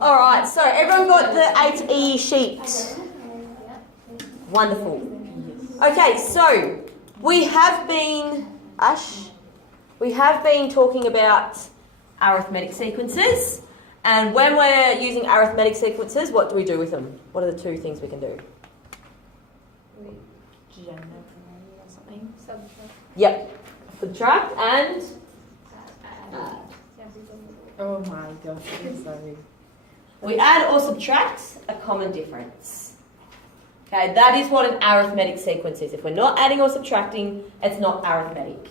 All right, so everyone got the 8E sheet? Wonderful. Okay, so we have been talking about arithmetic sequences, and when we're using arithmetic sequences, what do we do with them? What are the two things we can do? Generate or something. Subtract. Yep, subtract and add. Oh my gosh, I'm sorry. We add or subtract a common difference. Okay, that is what an arithmetic sequence is. If we're not adding or subtracting, it's not arithmetic.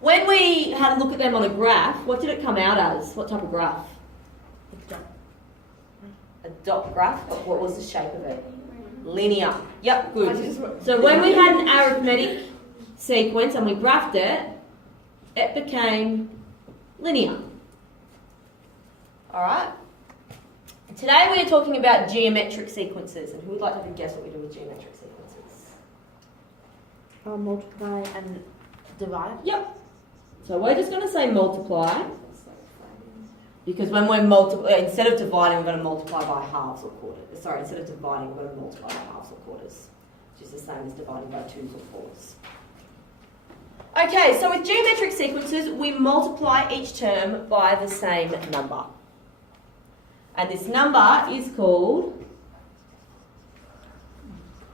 When we had a look at them on a graph, what did it come out as? What type of graph? A dot graph. What was the shape of it? Linear. Yep, good. So when we had an arithmetic sequence and we graphed it, it became linear. Alright? Today we are talking about geometric sequences, and who would like to have a guess what we do with geometric sequences? Multiply and divide. Yep. So we're just going to say multiply, because when we're instead of dividing, we're going to multiply by halves or quarters. Sorry, instead of dividing, we're going to multiply by halves or quarters, which is the same as dividing by twos or fours. Okay, so with geometric sequences, we multiply each term by the same number. And this number is called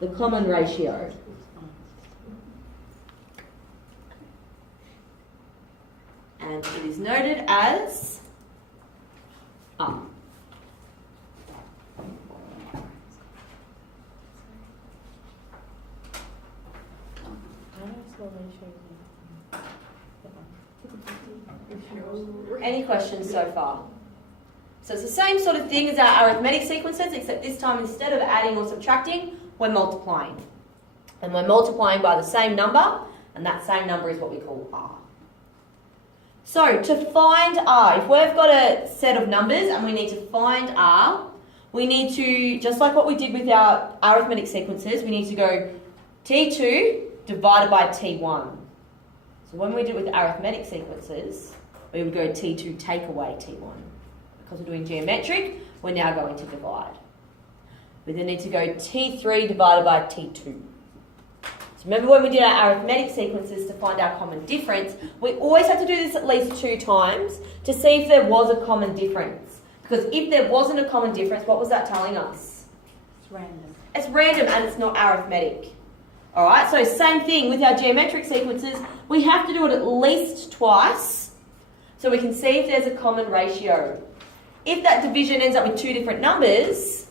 the common ratio. And it is noted as R. Any questions so far? So it's the same sort of thing as our arithmetic sequences, except this time instead of adding or subtracting, we're multiplying. And we're multiplying by the same number, and that same number is what we call R. So to find R, if we've got a set of numbers and we need to find R, we need to, just like what we did with our arithmetic sequences, we need to go T2 divided by T1. So when we do it with arithmetic sequences, we would go T2 take away T1. Because we're doing geometric, we're now going to divide. We then need to go T3 divided by T2. So remember when we did our arithmetic sequences to find our common difference, we always have to do this at least 2 times to see if there was a common difference. Because if there wasn't a common difference, what was that telling us? It's random. It's random and it's not arithmetic. Alright, so same thing with our geometric sequences, we have to do it at least twice so we can see if there's a common ratio. If that division ends up with 2 different numbers,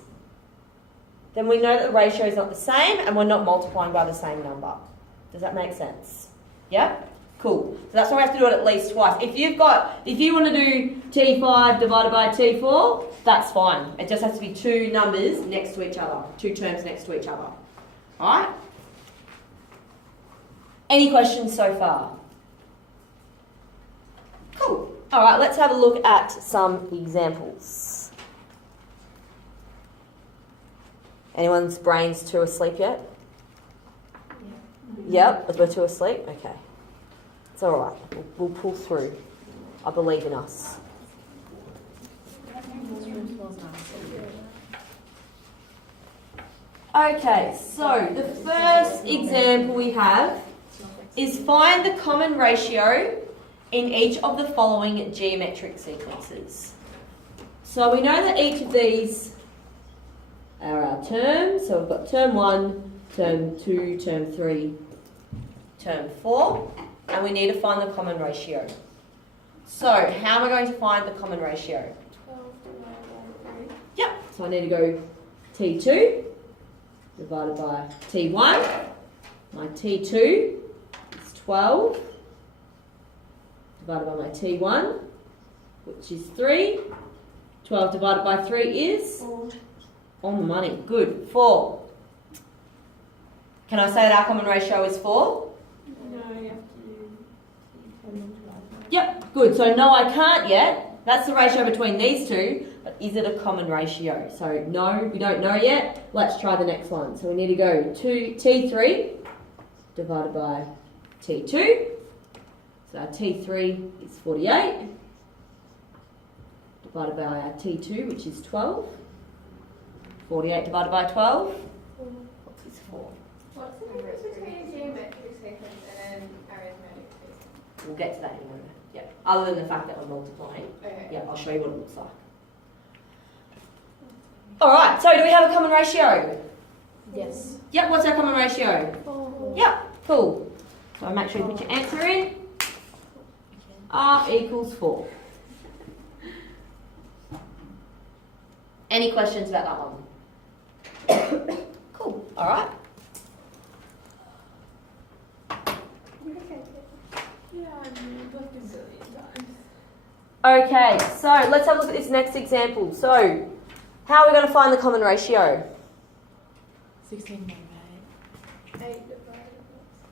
then we know that the ratio is not the same and we're not multiplying by the same number. Does that make sense? Yeah? Cool. So that's why we have to do it at least twice. If you want to do T5 divided by T4, that's fine. It just has to be 2 numbers next to each other, 2 terms next to each other. Alright? Any questions so far? Cool. Alright, let's have a look at some examples. Anyone's brains too asleep yet? Yep, we're too asleep? Okay. It's alright. We'll pull through. I believe in us. Okay, so the first example we have is find the common ratio in each of the following geometric sequences. So we know that each of these are our terms. So we've got term 1, term 2, term 3, term 4, and we need to find the common ratio. So how am I going to find the common ratio? 12 divided by 3. Yep, so I need to go T2 divided by T1. My T2 is 12 divided by my T1, which is 3. 12 divided by 3 is? 4. On the money. Good. 4. Can I say that our common ratio is 4? No, you have to multiply. Yep. Good. So no, I can't yet. That's the ratio between these two. But is it a common ratio? So no, we don't know yet. Let's try the next one. So we need to go to T3 divided by T2. So our T3 is 48 divided by our T2, which is 12. 48 divided by 12. What is 4? What's the difference between a geometric sequence and an arithmetic sequence? We'll get to that in a moment. Yeah. Other than the fact that we're multiplying. Okay. Yeah, I'll show you what it looks like. Alright, so do we have a common ratio? Yes. Yep, what's our common ratio? 4. Yep, cool. So make sure you put your answer in. R equals 4. Any questions about that one? Cool, alright. Yeah, I've looked a billion times. Okay, so let's have a look at this next example. So, how are we going to find the common ratio? 16 divided 8 divided by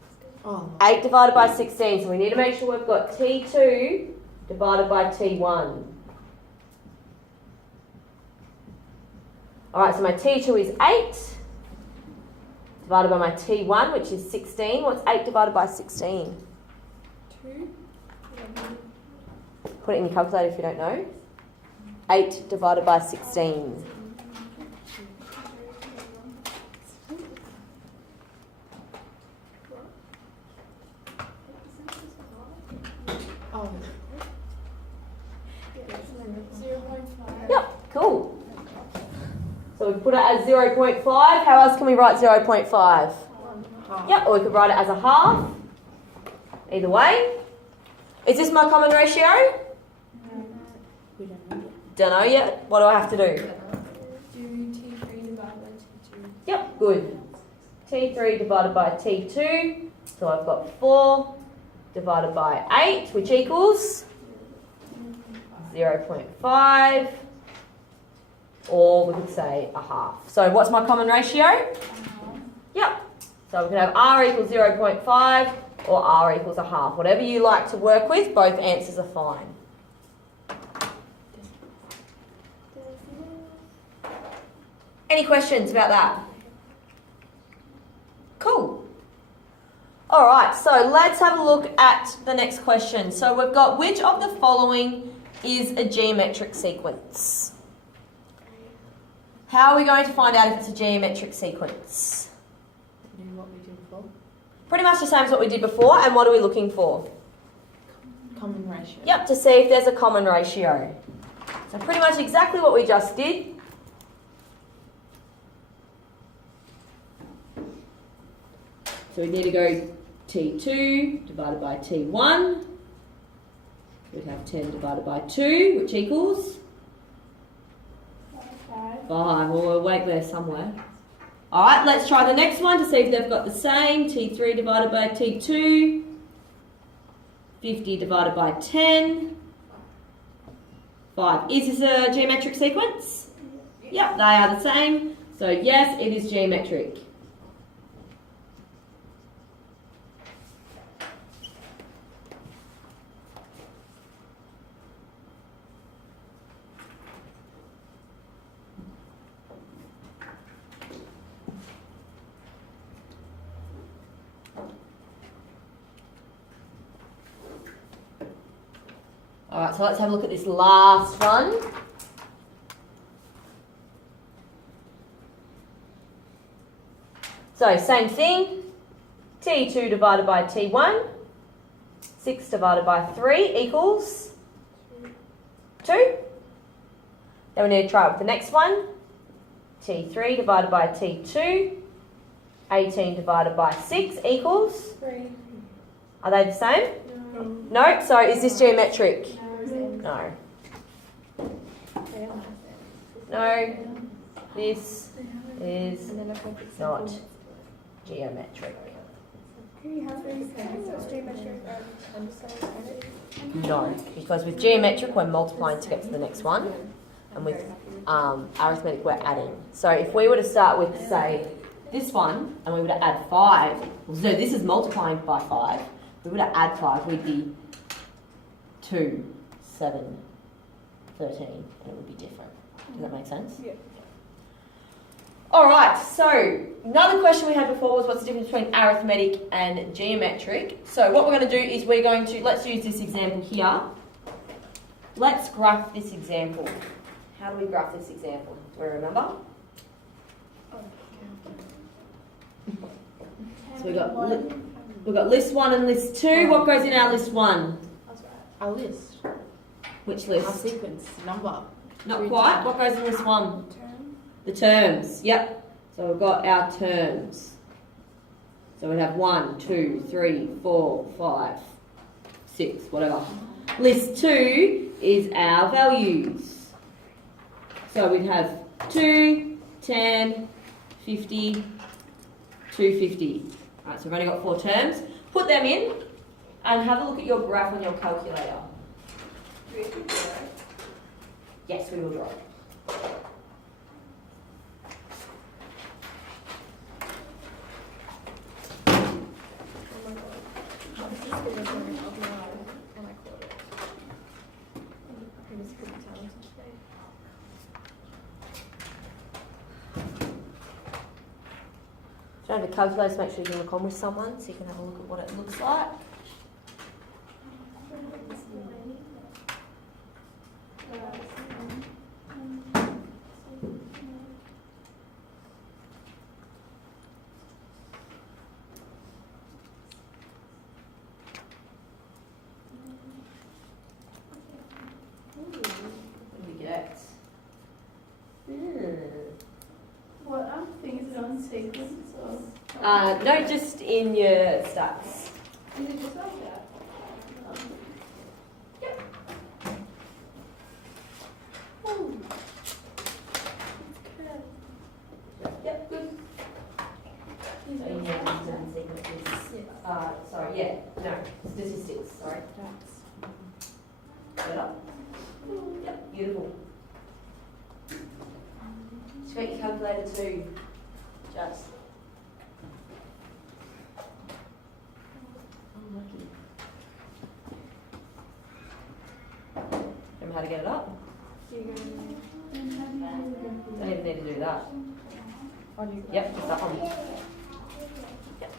16. Oh. 8 divided by 16, so we need to make sure we've got T2 divided by T1. Alright, so my T2 is 8 divided by my T1, which is 16. What's 8 divided by 16? 2. Put it in your calculator if you don't know. 8 divided by 16. Oh. 0.5. Yep, cool. So we can put it as 0.5. How else can we write 0.5? Half. Yep, or we could write it as a half. Either way. Is this my common ratio? We don't know yet. Don't know yet. What do I have to do? Do T3 divided by T2. Yep, good. T3 divided by T2. So I've got 4 divided by 8, which equals 0.5. Or we could say a half. So what's my common ratio? Yep. So we can have R equals 0.5 or R equals a half. Whatever you like to work with, both answers are fine. Any questions about that? Cool. Alright, so let's have a look at the next question. So we've got, which of the following is a geometric sequence? How are we going to find out if it's a geometric sequence? Do what we did before. Pretty much the same as what we did before, and what are we looking for? Common ratio. Yep, to see if there's a common ratio. So pretty much exactly what we just did. So we need to go T2 divided by T1. We'd have 10 divided by 2, which equals 5. Well, we'll wait there somewhere. Alright, let's try the next one to see if they've got the same. T3 divided by T2. 50 divided by 10. 5. Is this a geometric sequence? Yep, they are the same. So yes, it is geometric. Alright, so let's have a look at this last one. So, same thing. T2 divided by T1. 6 divided by 3 equals 2. Then we need to try it with the next one. T3 divided by T2. 18 divided by 6 equals? 3. Are they the same? No. No? So, is this geometric? No. No. No. This is not geometric. No, because with geometric we're multiplying to get to the next one, and with arithmetic we're adding. So if we were to start with, say, this one, and we were to add 5, so this is multiplying by 5, if we were to add 5, we'd be 2, 7, 13, and it would be different. Does that make sense? Yeah. Alright, so another question we had before was what's the difference between arithmetic and geometric. So what we're going to do is let's use this example here. let's graph this example. How do we graph this example? Do we remember? So we've got list 1 and list 2. What goes in our list 1? Our list. Which Our list? sequence number. Not quite. What goes in list 1? The terms. Yep. So we've got our terms. So we have 1, 2, 3, 4, 5, 6, whatever. List 2 is our values. So we'd have 2, 10, 50, 250. Right, so we've only got 4 terms. Put them in and have a look at your graph on your calculator. Yes, we will draw it. If you don't have a calculator, make sure you look on with someone so you can have a look at what it looks like. What do we get? What things are on sequence or? No, just in your stats. Is it just like that? Yep, good. So you have to learn sequences. Sorry, yeah, no, statistics, sorry. Better? Yep, beautiful. Just got your calculator too, just. Unlucky. Remember how to get it up? Don't even need to do that. Yep, just that one. Yep.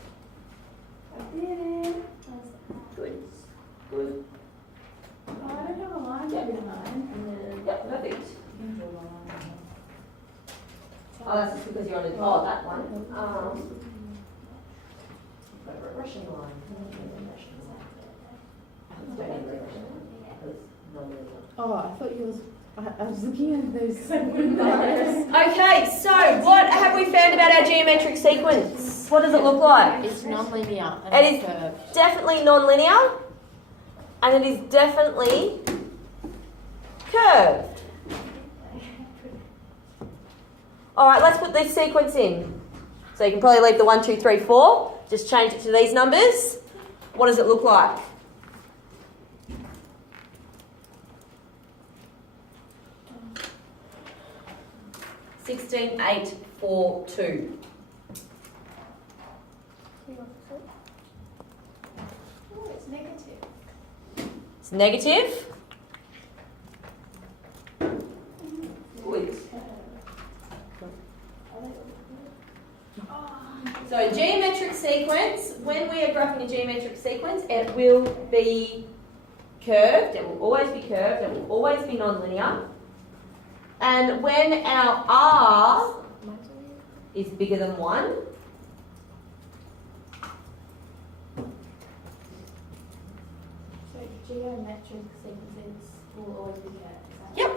I did it. Good. Good. Oh, I don't have a line Yep. behind. Yep, perfect. Oh, that's just because you're on the, oh, that one. Got a regression line. Don't need a regression line. Because non-linear. Oh, I thought you was. I was looking at those numbers. Okay, so what have we found about our geometric sequence? What does it look like? It's non-linear and It it's is- curved. Definitely non-linear, and it is definitely curved. All right, let's put this sequence in. So you can probably leave the 1, 2, 3, 4. Just change it to these numbers. What does it look like? 16, 8, 4, 2. Oh, it's negative. It's negative. Good. So a geometric sequence, when we are graphing a geometric sequence, it will be curved, it will always be curved, it will always be non-linear. And when our R is bigger than 1, So geometric sequences will always be curved. yep.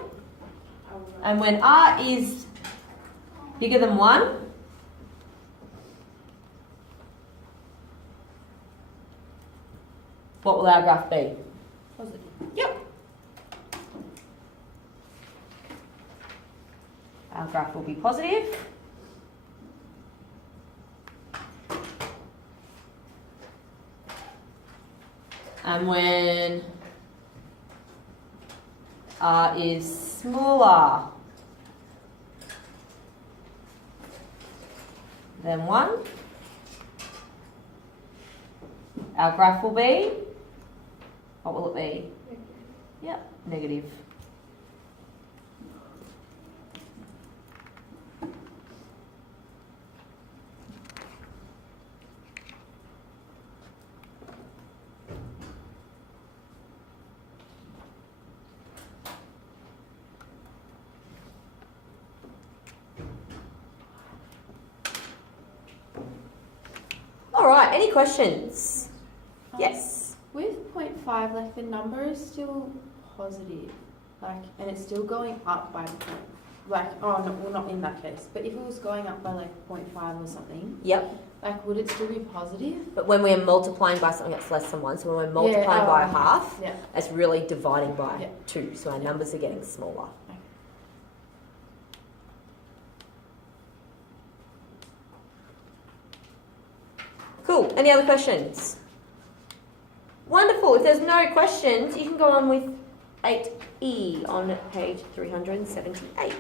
And when R is bigger than 1, what will our graph be? Positive. Yep. Our graph will be positive. And when R is smaller than 1, our graph will be, what will it be? Yep, negative. right, any questions? Yes. With 0.5, like the number is still positive, like, and it's still going up by point. Like, oh no, well not in that case, but if it was going up by like 0.5 or something, Yep. like would it still be positive? But when we're multiplying by something that's less than 1, so when we're multiplying by a half, Yeah. it's really dividing by Yeah. 2. So our numbers are getting smaller. Okay. Cool. Any other questions? Wonderful. If there's no questions, you can go on with 8E on page 378.